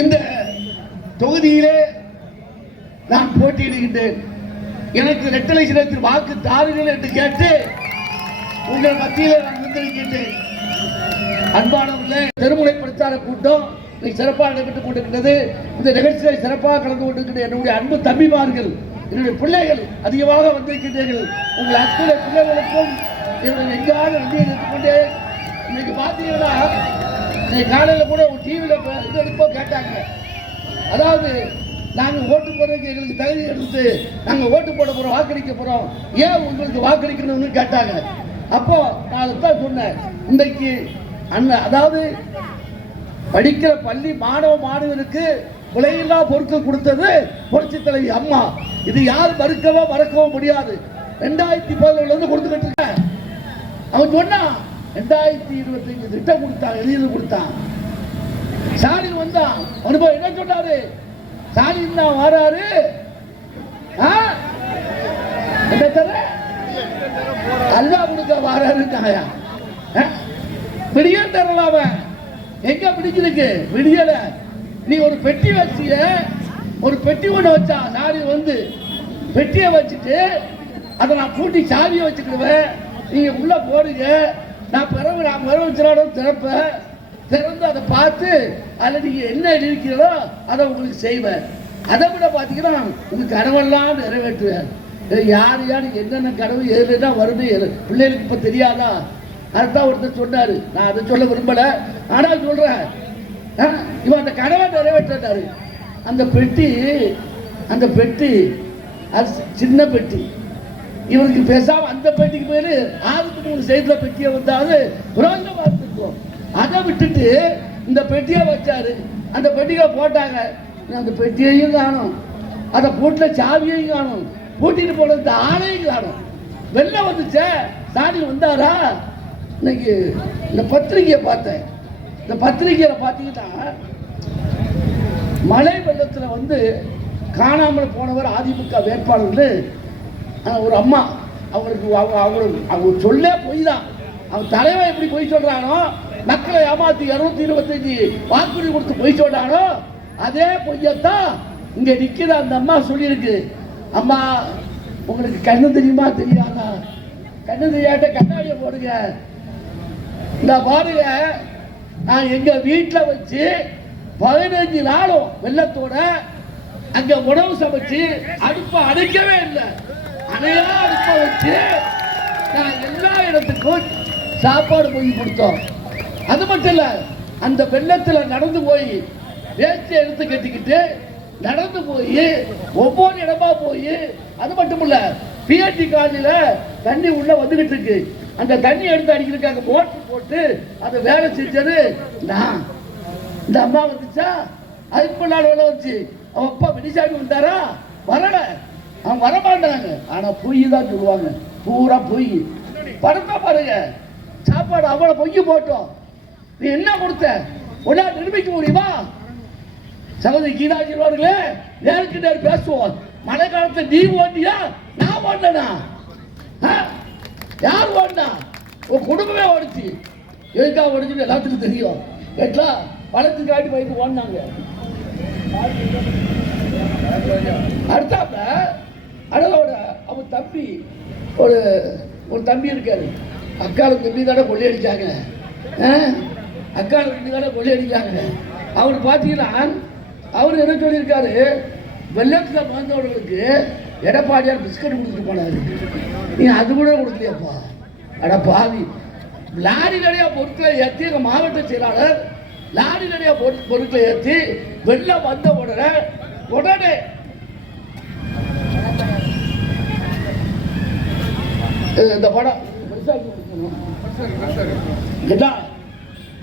இந்த தொகுதியிலே நான் போட்டியிடுகின்றேன். எனக்கு இரட்டை சின்னத்தில் வாக்கு தாருங்கள் என்று கேட்டு உங்கள் மத்தியில் நான் வந்திருக்கின்றேன். அன்பானவர்களே, தெருமுனை பிரச்சார கூட்டம் சிறப்பாக நடைபெற்றுக் கொண்டிருக்கிறது. இந்த நிகழ்ச்சியை சிறப்பாக கலந்து கொண்டிருக்கின்ற என்னுடைய அன்பு தம்பிமார்கள், என்னுடைய பிள்ளைகள் அதிகமாக வந்திருக்கின்றீர்கள். உங்கள் அத்தனை பிள்ளைகளுக்கும் என்னுடைய நெஞ்சான நன்றியை எடுத்துக் கொண்டே இன்னைக்கு பார்த்தீங்கன்னா காலையில் கூட ஒரு டிவியில் இது எடுப்போ கேட்டாங்க. அதாவது நாங்கள் ஓட்டு போடுறதுக்கு எங்களுக்கு தகுதி எடுத்து நாங்கள் ஓட்டு போட போகிறோம், வாக்களிக்க போகிறோம், ஏன் உங்களுக்கு வாக்களிக்கணும்னு கேட்டாங்க. அப்போ நான் அதைத்தான் சொன்னேன். இன்றைக்கு அதாவது படிக்கிற பள்ளி மாணவருக்கு விலையில்லா பொருட்கள் கொடுத்தது புரட்சி தலைவி அம்மா. இது யார் மறக்கவோ முடியாது. 2017 கொடுத்துக்கிட்டு இருக்க. அவன் சொன்னா 2025 திட்டம் கொடுத்தான், எழுதி கொடுத்தான். ஸ்டாலின் வந்தான், அவனுக்கு என்ன சொன்னாரு? ஸ்டாலின் தான் வராரு, என்ன தர அல்லா கொடுக்க வராருட்டாயா. விடிய தரல, அவன் எங்க பிடிச்சிருக்கு விடியல. நீ ஒரு பெட்டி வச்சிய, ஒரு பெட்டி ஒன்று வச்சா சாரி வந்து பெட்டியை வச்சுட்டு அதை நான் பூட்டி சாவியை வச்சுக்கிடுவேன், நீங்க உள்ள போடுங்க, நான் பிறகு திறப்பேன், திறந்து அதை பார்த்து அதில் நீங்க என்ன இருக்கிறதோ அதை உங்களுக்கு செய்வேன். அதை விட பார்த்தீங்கன்னா உங்க கனவெல்லாம் நிறைவேற்றுவேன். யார் என்னென்ன கனவு எதுனா வருது பிள்ளைகளுக்கு இப்ப தெரியாதா? அதுதான் ஒருத்தர் சொன்னாரு. நான் அதை சொல்ல விரும்பல, ஆனா சொல்றேன், இவன் அந்த கனவை நிறைவேற்றாரு. அந்த பெட்டி அது சின்ன பெட்டி. இவனுக்கு பேசாம அந்த பெட்டிக்கு பேரு 6 சைட்ல பெட்டியை வந்தாது புரோஜனமா இருந்திருக்கும். அதை விட்டுட்டு இந்த பெட்டியை வச்சாரு. அந்த பெட்டியை போட்டாங்க. அந்த பெட்டியையும் காணும், அதை பூட்டில சாவியையும் காணும், பூட்டிட்டு போன இந்த ஆணையும் காணும். வெள்ளம் வந்துச்சே, சாணி வந்தாரா? இன்னைக்கு இந்த பத்திரிகையை பார்த்தேன். இந்த பத்திரிகையில பார்த்தீங்கன்னா மழை வெள்ளத்தில் வந்து காணாமல் போனவர் அதிமுக வேட்பாளர் ஒரு அம்மா. அவங்க சொல்லே பொய் தான். அவன் தலைவன் எப்படி பொய் சொல்றானோ, மக்களை ஏமாத்தி 225 வாக்குறுதி கொடுத்து பொய் சொல்றானோ, அதே பொய்யத்தான் இங்க நிக்கிற அந்த அம்மா சொல்லியிருக்கு. அம்மா, உங்களுக்கு கண்ணு தெரியுமா தெரியாதா? கண்ணு தெரியாட்ட கண்ணாடியை போடுங்க. இந்த பாருங்க, நான் எங்க வீட்டில் வச்சு 15 நாளும் வெள்ளத்தோட அங்க உணவு சமைச்சு அடுப்பை அடைக்கவே இல்லை. அணையா அடுப்பை வச்சு நான் எல்லா இடத்துக்கும் சாப்பாடு போய் கொடுத்தோம். அது மட்டும் இல்ல, அந்த வெள்ளத்தில் நடந்து போய் வேஸ்ட் எடுத்து கட்டிக்கிட்டு நடந்து போய் ஒவ்வொரு இடமா போய், அது மட்டும் இல்ல, பிஎன்டி காலனில தண்ணி உள்ள வந்துகிட்டு இருக்கு. அந்த தண்ணி எடுத்து அடிக்கிறதுக்காக மோட்டர் போட்டு அதை வேலை செஞ்சது நான். இந்த அம்மா வந்துச்சா, அதுக்கு முன்னாடி வேலை வச்சு அவன் அப்பா வெடிசாமி வந்தாரா? வரல, அவன் வரமாட்டாங்க. ஆனா பொய் தான் சொல்லுவாங்க, பூரா பொய். படத்தை பாருங்க, சாப்பாடு அவ்வளவு பொய்ய போட்டோம். நீ என்ன கொடுத்த உடனே நிரூபிக்க முடியுமா? சகோதரி கீதா சொல்வார்களே, நேருக்கு நேர் பேசுவோம். மழை காலத்தில் நீ ஓட்டியா நான் ஓட்டனா? யார் ஓடினா? உன் குடும்பமே ஓடிச்சு. எதுக்காக ஓடிச்சுன்னு எல்லாத்துக்கும் தெரியும். கேட்டா பழத்து காட்டி வைத்து ஓடினாங்க. அடுத்தாப்ப அதோட அவன் தம்பி ஒரு தம்பி இருக்காரு. அக்காளுக்கு தம்பி தானே கொள்ளையடிச்சாங்க. அக்காளுக்கு தம்பி தானே கொள்ளையடிச்சாங்க. அவர் பார்த்தீங்கன்னா அவர் என்ன சொல்லியிருக்காரு, வெள்ளத்தில் வந்தவர்களுக்கு எடப்பாடியார் பிஸ்கட் கொடுத்துட்டு போனாரு. நீ அது கூட கொடுக்கலையாப்பா? அட பாவி, லாரி நிறைய பொருட்களை ஏற்றி எங்கள் மாவட்ட செயலாளர் லாரி நிறைய பொருட்களை ஏற்றி வெள்ளம் வந்த உடனே இந்த படம்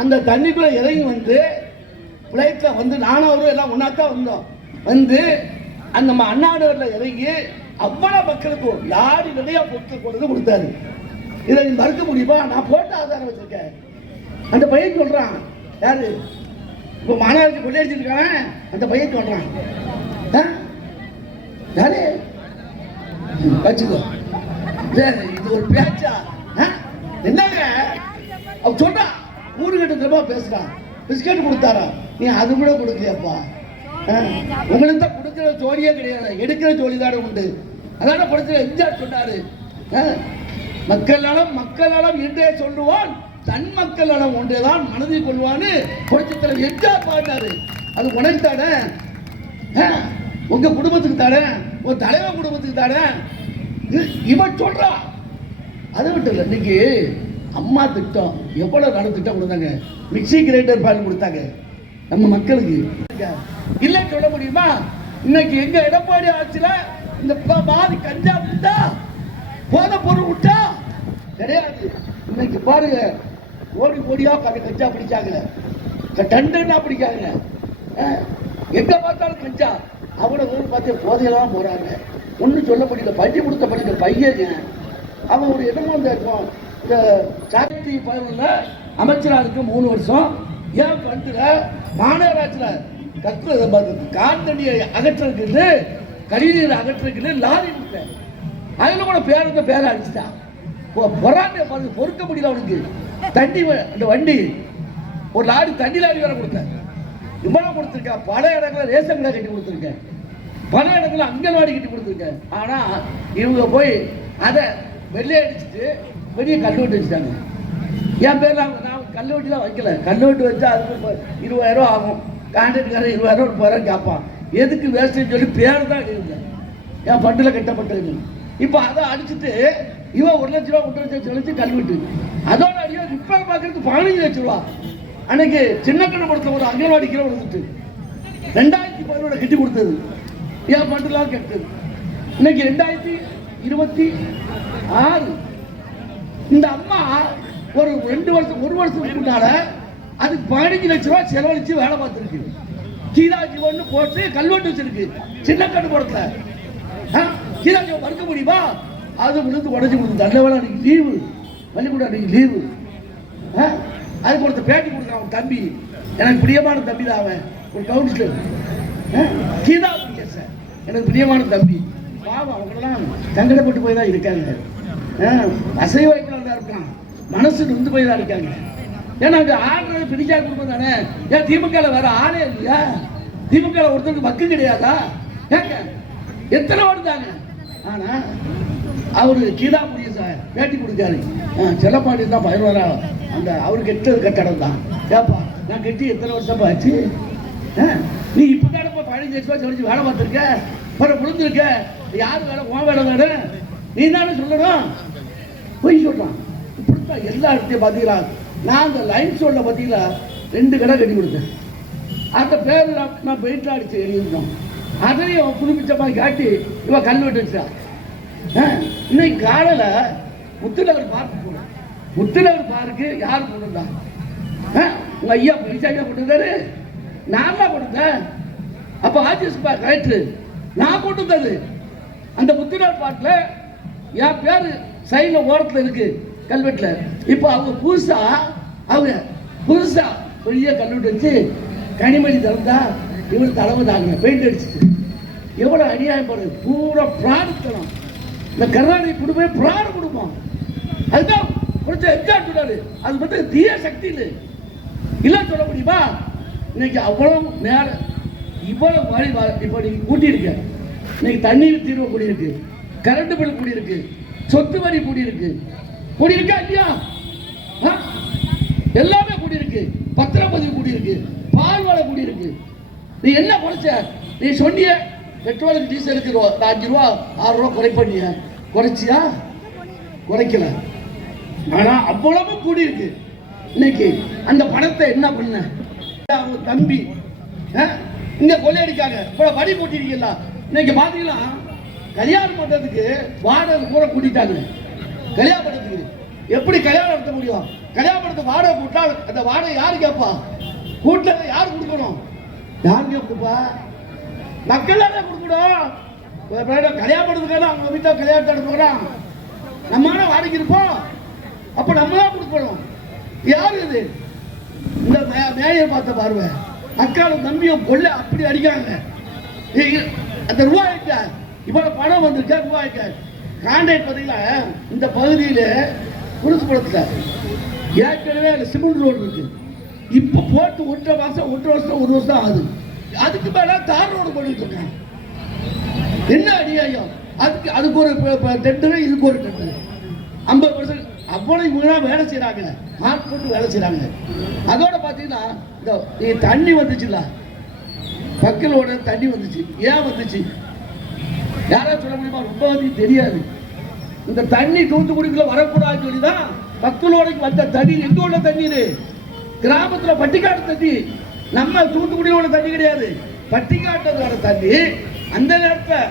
அந்த தண்ணிக்குள்ள இறங்கி வந்து பிளைட்ல வந்து நானும் அவரும் எல்லாம் ஒன்னாத்தான் வந்தோம். வந்து அந்த அண்ணாநகர்ல இறங்கி அவ்வளவு மக்களுக்கு லாரி நிறைய பொருட்கள் கொண்டு கொடுத்தாரு. இதை நீ மறுக்க முடியுமா? நான் போட்ட ஆதாரம் வச்சிருக்கேன். அந்த பையன் சொல்றான், யாரு இப்போ மாணவருக்கு கொள்ளையடிச்சிருக்கான், அந்த பையன் சொல்றான், யாரு வச்சுக்கோ, இது ஒரு பேச்சா? என்னங்க அவ சொல்றான், ஊரு கட்டமா பேசுறான். பிஸ்கட் கொடுத்தாரா? நீ அது கூட கொடுக்கலையாப்பா. உங்களுக்கு தான் கொடுக்குற ஜோலியே கிடையாது, எடுக்கிற ஜோலி தானே உண்டு. அதான படத்தில் எம்ஜிஆர் சொன்னாரு, மக்கள் நலம் என்றே சொல்லுவான், தன் மக்கள் நலம் ஒன்றேதான் மனதில் கொள்வான்னு புரட்சித்தலைவர் எம்ஜிஆர் பாடினாரு. அது உனக்கு தானே, உங்க குடும்பத்துக்கு தானே, உங்க தலைவர் குடும்பத்துக்கு தானே இவன் சொல்றா. அதை விட்டு இல்லை, இன்னைக்கு அம்மா திட்டம் எவ்வளவு நல்ல திட்டம் கொடுத்தாங்க. மிக்சி கிரைண்டர் ஃபேன் கொடுத்தாங்க நம்ம மக்களுக்கு. இல்லை சொல்ல முடியுமா? இன்னைக்கு எங்க எடப்பாடி ஆட்சியில இந்த பாதி கஞ்சா விட்டா, போத பொருள் விட்டா கிடையாது. இன்னைக்கு பாருங்க, கோடி கோடியா கஞ்சா பிடிச்சாங்க, டண்டா பிடிக்காங்க. எங்க பார்த்தாலும் கஞ்சா. அவ்வளவு பார்த்து போதையெல்லாம் போறாங்க. ஒன்றும் சொல்ல முடியல. பள்ளி கொடுத்த படிக்கிற பையன் அவன் ஒரு இடமும் இந்த சாத்தி பதிவுல அமைச்சராக இருக்கு 3 வருஷம். ஏன் பண்ற மாநகராட்சியில் கான் தண்ணியை அகற்றுறதுக்கு, கழிநீர் அகற்றுறதுக்கு லாரி விட்டேன். அதில் கூட பேரை அடிச்சுட்டான். பொறாமையை பொறுக்க முடியல அவனுக்கு. தண்ணி அந்த வண்டி ஒரு லாரி தண்ணி லாரி வேற கொடுத்தேன். இவ்வளவு கொடுத்துருக்கேன். பல இடங்களில் ரேஷன் கடை கட்டி கொடுத்துருக்கேன், பல இடங்களில் அங்கன்வாடி கட்டி கொடுத்துருக்கேன். ஆனா இவங்க போய் அதை வெளியே அடிச்சுட்டு வெளியே கல்வெட்டு வச்சுட்டாங்க. என் பேர்ல நான் கல்வெட்டுலாம் வைக்கல. கல்வெட்டு வச்சா அதுக்கு 20,000 ரூபா ஆகும். கான்ட்ராக்டுக்காரன் 20,000 30,000 கேட்பான். எதுக்கு வேஸ்ட்னு சொல்லி பேர் தான் எழுதுங்க, என் ஃபண்டில் கட்டப்பட்டது. இப்போ அதை அடிச்சுட்டு இவன் 1 லட்ச ரூபா 1 லட்சம் செலுத்தி கல்வெட்டு. அதோட அடியா ரிப்பேர் பார்க்கறதுக்கு 15 லட்ச ரூபா. அன்னைக்கு சின்ன கண்ணபுரத்தில் ஒரு அங்கன்வாடி கீழே விழுந்துட்டு 2011 கட்டி கொடுத்தது, என் ஃபண்டெல்லாம் கெட்டது. இன்னைக்கு 2026 இந்த அம்மா ஒரு 1 வருஷத்துக்கு முன்னால அதுக்கு 15 லட்ச ரூபா செலவழிச்சு வேலை பார்த்துருக்கு. கீதா ஜீவன் போட்டு கல்வெட்டு வச்சிருக்கு சின்ன கண்ணபுரத்தில். கீதா ஜீவன் மறுக்க முடியுமா? அது விழுந்து உடஞ்சி கொடுத்து நல்ல வேலை. அன்னைக்கு லீவு, பள்ளிக்கூடம் அன்னைக்கு லீவு. அதுக்கு ஒருத்தர் பேட்டி கொடுக்குறான். அவன் தம்பி, எனக்கு பிரியமான தம்பி தான் அவன், ஒரு கவுன்சிலர். கீதா சார் எனக்கு பிரியமான தம்பி. பாவம் அவங்களெல்லாம் சங்கடப்பட்டு போய் தான் இருக்காங்க. அசைவ வைக்கலாம் தான் இருக்கான், மனசு நொந்து போய் தான் இருக்காங்க. ஏன்னா அங்கே ஆடுறது பிடிச்சா குடும்பம் தானே. ஏன் திமுக வேற ஆளே இல்லையா? திமுக ஒருத்தருக்கு வக்கு கிடையாதா? ஏங்க எத்தனை ஓடுதாங்க. ஆனா அவரு கீதா சார் பேட்டி கொடுக்காரு. செல்லப்பாடி தான் 11 அந்த அவரு கெட்டது கட்டடம் தான். ஏப்பா நான் கெட்டி எத்தனை வருஷம் ஆச்சு? நீ இப்ப தானப்பா 15 லட்ச ரூபா சொல்லிச்சு வேலை பார்த்துருக்க, பிற விழுந்துருக்க. யாரு வேலை? உன் வேலை தானே, நீ தானே சொல்லணும். போய் சொல்றான். இப்படித்தான் எல்லா இடத்தையும் பார்த்தீங்களா. நான் அந்த லைன் சொல்ல பார்த்தீங்களா 2 கடை கட்டி கொடுத்தேன். அந்த பேரில் நான் பெயிண்ட் அடிச்சு எழுதிருந்தோம். அதையும் புதுப்பிச்ச மாதிரி காட்டி இவன் கல்வெட்டு வச்சா. இன்னைக்கு காலையில் முத்துநகர் பார்க்கு போனேன். முத்துநகர் பார்க்கு யார் கொண்டு வந்தா? உங்க ஐயா பைசாயா கொண்டு வந்தாரு, நான் தான் கொடுத்தேன். அப்போ ஆர்டிஎஸ் கலெக்டர் நான் கொண்டு வந்தது. அந்த முத்துநகர் பார்க்கில் என் பேர் சைடில் ஓரத்தில் இருக்கு கல்வெட்டில். இப்போ அவங்க புதுசா பெரிய கல்வெட்டு வச்சு கனிமணி திறந்தா இவர் தலைமை தாங்க பெயிண்ட் அடிச்சுட்டு. எவ்வளோ அநியாயம் பாருங்க. பூரா பிராணத்தனம். இந்த கருணாநிதி குடும்பம் பிராண குடும்பம். அதுதான் கொஞ்சம் எக்ஸாக்ட் சொன்னாரு. அது மட்டும் தீய சக்தி இல்லை சொல்ல முடியுமா? இன்னைக்கு அவ்வளவு நேரம் இவ்வளவு வழி இப்போ நீங்க கூட்டியிருக்க. இன்னைக்கு தண்ணீர் தீர்வு கூடியிருக்கு, கரண்ட் பில் கூடியிருக்கு, சொத்து வரி கூடியிருக்கு. கூடியிருக்கா இல்லையா? எல்லாமே கூடியிருக்கு. பத்திரப்பதிவு கூடியிருக்கு, பால் வளை கூடியிருக்கு. நீ என்ன குறைச்ச? நீ சொன்னிய பெட்ரோலுக்கு டீசலுக்கு 5 ரூபா 6 ரூபா குறைப்பண்ணிய, குறைச்சியா? குறைக்கல. ஆனா அவ்வளவு கூடியிருக்கு. இன்னைக்கு அந்த பணத்தை என்ன பண்ண? அவங்க தம்பி இங்க கொள்ளையடிக்காங்க, வரி போட்டிருக்கீங்களா? இன்னைக்கு பாத்தீங்கன்னா கல்யாணம் பண்றதுக்கு வாடகை கூட கூட்டிட்டாங்க. கல்யாணம் பண்றதுக்கு எப்படி கல்யாணம் நடத்த முடியும்? கல்யாணம் பண்றதுக்கு வாடகை கூட்டா அந்த வாடகை யாரு கேட்பா? கூட்டத்தை யாரு கொடுக்கணும்? யாரு கேட்பா? மக்கள் தானே கொடுக்கணும். கல்யாணம் பண்றதுக்கான அவங்க வீட்டை கல்யாணத்தை நடத்துறோம், நம்ம வாடகை இருப்போம். அப்ப நம்ம தான் கொடுக்கணும். யாரு இது? இந்த மேயர் பார்த்த பார்வை அக்காலும் தம்பியும் கொள்ள அப்படி அடிக்காங்க. அந்த ரூபாய்க்க இவ்வளவு பணம் வந்திருக்க ரூபாய்க்க கான்ட்ராக்ட் பார்த்தீங்களா? இந்த பகுதியில் புதுசுபுரத்தில் ஏற்கனவே சிமெண்ட் ரோடு இருக்கு. இப்ப போட்டு 1.5 மாசம் 1 வருஷம் 1 வருஷம் ஆகுது. அதுக்கு மேல தார் ரோடு போட்டுட்டு இருக்காங்க. என்ன அநியாயம்! அதுக்கு ஒரு டெண்டரு, இதுக்கு ஒரு டெண்டரு. 50% அவ்வளவு இவங்க வேலை செய்யறாங்க, ஹார்ட் போட்டு வேலை செய்யறாங்க. அதோட பாத்தீங்கன்னா இந்த தண்ணி வந்துச்சுல்ல, மக்களோட தண்ணி வந்துச்சு. ஏன் வந்துச்சு யாராவது சொல்ல முடியுமா? ரொம்ப தெரியாது. இந்த தண்ணி தூத்துக்குடிக்குள்ள வரக்கூடாதுன்னு சொல்லிதான் மக்களோட வந்த தண்ணி. எங்க உள்ள தண்ணீர்? கிராமத்துல பட்டிக்காட்டு தண்ணி. நம்ம தூத்துக்குடியோட தண்ணி கிடையாது, பட்டிக்காட்டோட தண்ணி. அந்த நேரத்தில்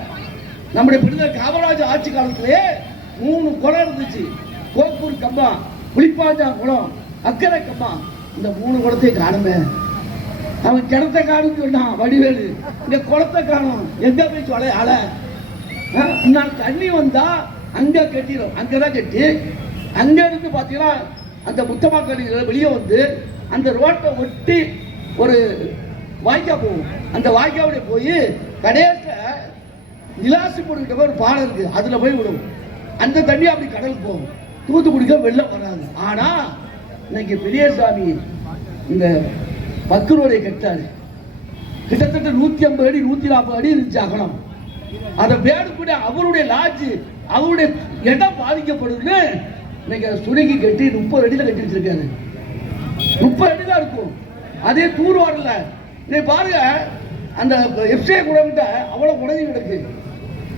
நம்முடைய விடுதலை காமராஜ் ஆட்சி காலத்திலே 3 குளம் இருந்துச்சு. கோப்பூர் கம்பம், புளிப்பாஞ்சா குளம், அக்கறை கம்பம். இந்த 3 குளத்தை காணுமே. அவன் கிணத்தை காணும் சொன்னான் வடிவேலு. இந்த குளத்தை காணும், எங்க போய் சொல்ல அலை. நான் தண்ணி வந்தா அங்க கட்டிடும், அங்கதான் கட்டி அங்க இருந்து பாத்தீங்கன்னா அந்த முத்தமாக்கல் வெளியே வந்து அந்த ரோட்டை ஒட்டி ஒரு வாய்க்கா போகும். அந்த வாய்க்காவுடைய போய் கடைசில நிலாசி போட்டுக்கிட்ட ஒரு பாலம் இருக்கு, அதுல போய் விடும். அந்த தண்ணி அப்படி கடலுக்கு போகும். தூத்துக்குடிக்க வெள்ளம் வராது. ஆனா இன்னைக்கு பெரியசாமி இந்த பக்குரோடைய கட்டாரு. கிட்டத்தட்ட 150 அடி 140 அடி இருந்துச்சு அகலம். அதை வேடு கூட அவருடைய லாட்ஜ், அவருடைய இடம் பாதிக்கப்படுதுன்னு இன்னைக்கு சுருங்கி கட்டி 30 அடியில் கட்டி வச்சிருக்காரு. 30 அடி தான் இருக்கும். அதே தூர் வரல. இன்னைக்கு பாருங்க, அந்த எஃப்சே கூட அவ்வளவு உடஞ்சி கிடக்கு.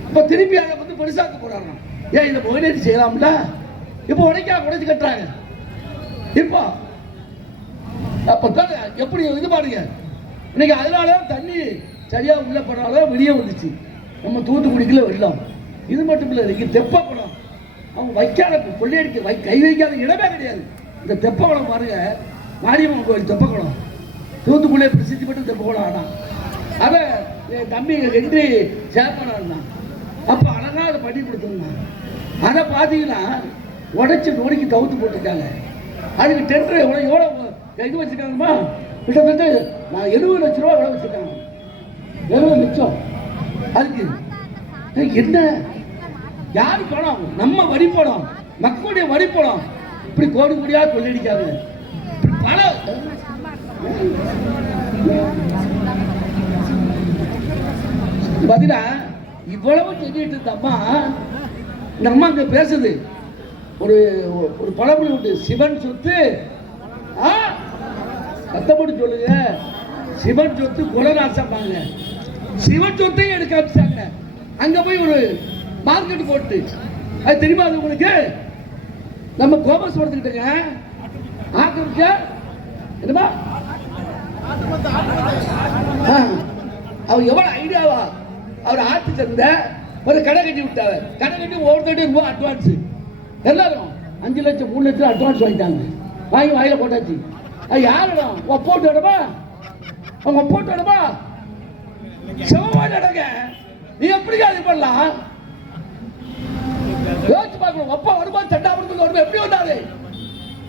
இப்ப திருப்பி அதை வந்து பெருசாக்க போறாங்க. ஏன் இதை முதலீடு செய்யலாம்ல? இப்ப உடைச்சு கட்டுறாங்க. இப்போ அப்பதான் எப்படி இது பாருங்க. இன்னைக்கு அதனால தண்ணி சரியா உள்ள போனாலும் வெளியே வந்துச்சு. நம்ம தூத்துக்குடிக்குள்ள வெள்ளம். இது மட்டும் இல்லை, இன்னைக்கு தெப்பக்குளம் அவங்க வைக்காத கொள்ளையடிக்க கை வைக்காத இடமே கிடையாது. இந்த தெப்பக்குளம் பாருங்க, மாரியம்மன் கோயில் தெப்பக்குளம் தூத்துக்குடியே பிரசித்தி பெற்ற தெப்பக்குளம். ஆனால் அதை தம்பி என்று சேர்மனா இருந்தான். அப்போ அழகா அதை பண்ணி கொடுத்துருந்தான். அதை பார்த்தீங்கன்னா உடைச்சு நோடிக்கு தவிர்த்து போட்டிருக்காங்க. அதுக்கு டெண்டர் எவ்வளோ இது வச்சிருக்காங்கம்மா, கிட்டத்தட்ட 70 லட்ச ரூபா எவ்வளோ வச்சிருக்காங்க. 70 லட்சம். அதுக்கு என்ன யாரு பணம்? நம்ம வரி பணம், மக்களுடைய வரி பணம். இப்படி கோடி கோடியா கொள்ளையடிக்காது. பல பாத்தீங்கன்னா இவ்வளவு செஞ்சுட்டு இருந்த அம்மா, இந்த அம்மா அங்க பேசுது. ஒரு ஒரு பழமொழி உண்டு, சிவன் சொத்து கத்தப்படி சொல்லுங்க, சிவன் சொத்து குலராசம்பாங்க. சிவன் சொத்தையும் எடுக்க ஆரம்பிச்சாங்க. அங்க போய் ஒரு மார்க்கெட் போட்டு, அது தெரியுமா உங்களுக்கு? நம்ம கோபஸ் படுத்துக்கிட்டங்க ஆக்கிரமிச்ச என்னமா அவர் எவ்வளவு ஐடியாவா அவர் ஆட்சி சேர்ந்த ஒரு கடை கட்டி விட்டாரு. கடை கட்டி ஒவ்வொருத்தருடைய ரூபா அட்வான்ஸ். எல்லாரும் 5 லட்சம் 3 லட்சம் அட்வான்ஸ் வாங்கிட்டாங்க. வாங்கி வாயில போட்டாச்சு. அது யாரிடம்? ஒப்போட்டு இடமா? அவங்க ஒப்போட்டு இடமா? சிவமா நடங்க. நீ எப்படி அது பண்ணலாம்? யோசிச்சு பார்க்கணும். அப்பா வரும்போது சட்டாபுரத்துக்கு வரும்போது எப்படி வந்தாரு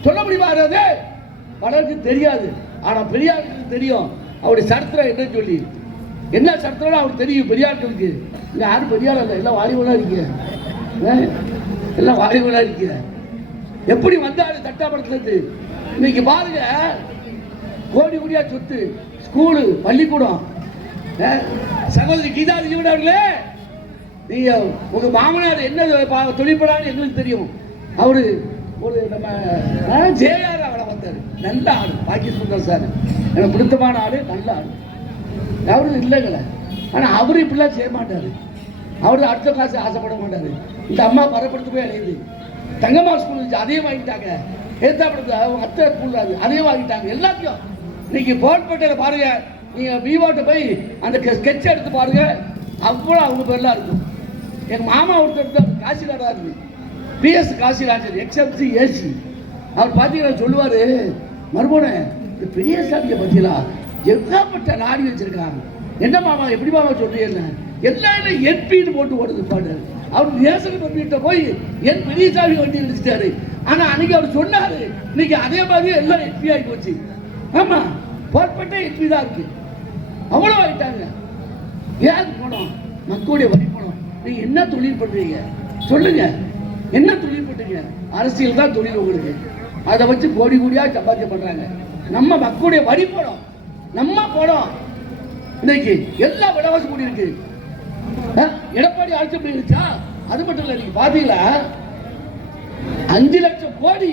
சொல்ல முடியுமா? அது பலருக்கு தெரியாது. ஆனா பெரியாருக்கு தெரியும் அவருடைய சரித்திரம் என்னன்னு சொல்லி. என்ன சரித்திரம் அவருக்கு தெரியும் பெரியார்களுக்கு. இங்க யாரும் பெரியார் இல்லை, எல்லாம் வாலிபலா இருக்கீங்க, எல்லாம் வாலிபலா இருக்கீங்க. எப்படி வந்தாரு சட்டாபுரத்துல இருந்து? இன்னைக்கு பாருங்க, கோடி கோடியா சொத்து, ஸ்கூலு, பள்ளிக்கூடம். சகோதரி கீதா ஜீவன் அவர்களே, நீங்க உங்க மாமனார் என்ன தொழிற்படான்னு எங்களுக்கு தெரியும். அவரு ஒரு நம்ம ஜேஆர் அவளை வந்தாரு. நல்ல ஆளு, பாக்கியசுந்தர் சார் எனக்கு பிடித்தமான ஆளு, நல்ல ஆளு. அவரு இல்லைங்கள. ஆனா அவரு இப்படிலாம் செய்ய மாட்டாரு. அவரு அடுத்த கிளாஸ் ஆசைப்பட மாட்டாரு. இந்த அம்மா பரப்படுத்து போய் அடையுது. தங்கம்மா ஸ்கூல் இருந்துச்சு, அதையும் வாங்கிட்டாங்க. ஏத்தாப்படுத்து அவங்க அத்தை ஸ்கூல் அதையும் வாங்கிட்டாங்க. எல்லாத்தையும் இன்னைக்கு போர்ட்பேட்டையில பாருங்க, நீங்க விவோட்ட போய் அந்த ஸ்கெட்ச் எடுத்து பாருங்க, அவ்வளோ அவங்க பேர்லாம் இருக்கும். எங்க மாமா ஒருத்தர் காசிநாடா இருக்கு, பிஎஸ் காசிராஜர், எக்ஸ்எம்சி ஏசி. அவர் பார்த்தீங்கன்னா சொல்லுவாரு, மறுபோன இந்த பெரிய சாமியை பத்தியலா எவ்வளோப்பட்ட நாடி வச்சிருக்காங்க. என்ன மாமா எப்படி மாமா சொல்றீங்க? எல்லாம் என்பின்னு போட்டு ஓடுது பாடு. அவர் நேசன் பண்ணிட்ட போய் என் பெரியசாமி வண்டி நினைச்சிட்டாரு. ஆனா அன்னைக்கு அவர் சொன்னாரு, இன்னைக்கு அதே மாதிரி எல்லாம் என்பி ஆகி போச்சு. ஆமா, போர்ட்பேட்டை என்பி தான் இருக்கு. அவ்வளோ ஆயிட்டாங்க. ஏன் பணம்? மக்களுடைய வரி பணம். நீங்க என்ன தொழில் பண்றீங்க சொல்லுங்க? என்ன தொழில் பண்றீங்க? அரசியல் தான் தொழில் உங்களுக்கு. அதை வச்சு கோடி கோடியா சம்பாத்தியம் பண்றாங்க. நம்ம மக்களுடைய வரி பணம், நம்ம பணம் இன்னைக்கு எல்லா விலைவாசி கூடி இருக்கு. எடப்பாடி ஆட்சி பண்ணி இருக்கா? அது மட்டும் இல்லை, நீங்க பாத்தீங்களா 5 லட்சம் கோடி